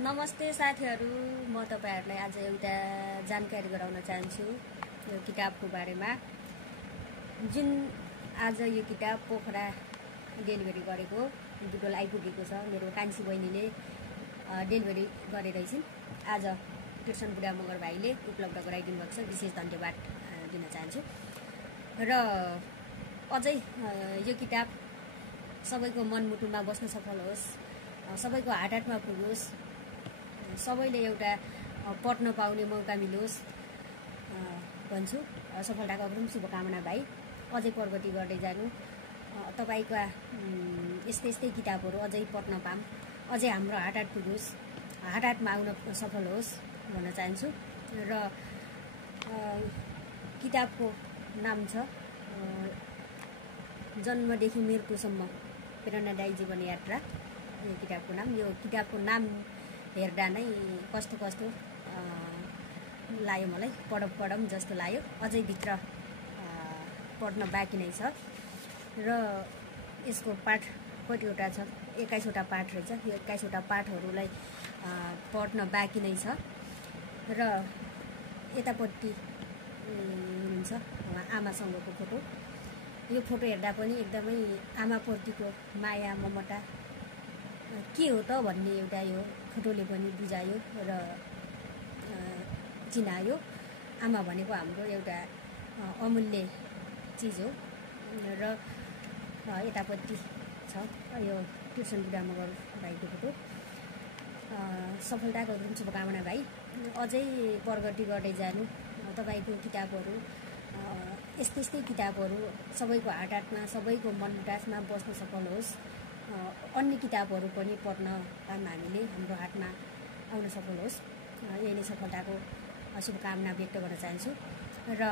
नमस्ते साथीहरू, म तपाईहरुलाई आज एउटा जानकारी गराउन चाहन्छु यो किताबको बारेमा। जुन आज यो किताब पोखरा डेलिभरी गरेको बुटोल आइपुगेको छ। मेरो कान्छी बहिनीले डेलिभरी गरेर छिन्। आज कृष्ण बुढा मगर भाइले उपलब्ध गराइदिनु भएको छ। विशेष धन्यवाद दिन चाहन्छु। र अझै यो किताब सबैको मनमुटुमा बस्न सफल होस्, सबैको हातमा पुगोस्, सबैले एउटा पढ्न पाउने मौका मिलोस् भन्छु। सफलताको पनि शुभकामना भाइ। अझै प्रगति गर्दै जानु। तपाईका यस्तै किताबहरू अझै पढ्न पाऊँ, अझै हाम्रो हात पुगोस्, हातमा आउन सफल होस् भन्न चाहन्छु। र किताबको नाम छ जन्मदेखि मृत्युसम्म प्रेरणादायी जीवन यात्रा। यो किताबको नाम। यो किताबको नाम हेर्दा नै कस्तो लाग्यो मलाई। पढौँ जस्तो लाग्यो। अझै भित्र पढ्न बाँकी नै छ। र यसको पाठ कतिवटा छ? 21वटा पाठ रहेछ। यो 21वटा पाठहरूलाई पढ्न बाँकी नै छ। र यतापट्टि हुन्छ आमासँगको फोटो। यो फोटो हेर्दा पनि एकदमै आमाप्रतिको माया ममता के हो त भन्ने एउटा यो फोटोले पनि बुझायो र चिनायो। आमा भनेको हाम्रो एउटा अमूल्य चिज हो। र यतापट्टि छ यो कृष्ण बुढा मगर भाइको फोटो। सफलताको पनि शुभकामना भाइ। अझै प्रगति गर्दै जानु। तपाईको किताबहरू यस्तै किताबहरू सबैको हातमा, सबैको मनमुटासमा बस्न सफल होस्। अन्य किताबहरू पनि पढ्न पाऊँ, हामीले हाम्रो हातमा आउन सफल होस्। यही नै सफलताको शुभकामना व्यक्त गर्न चाहन्छु। र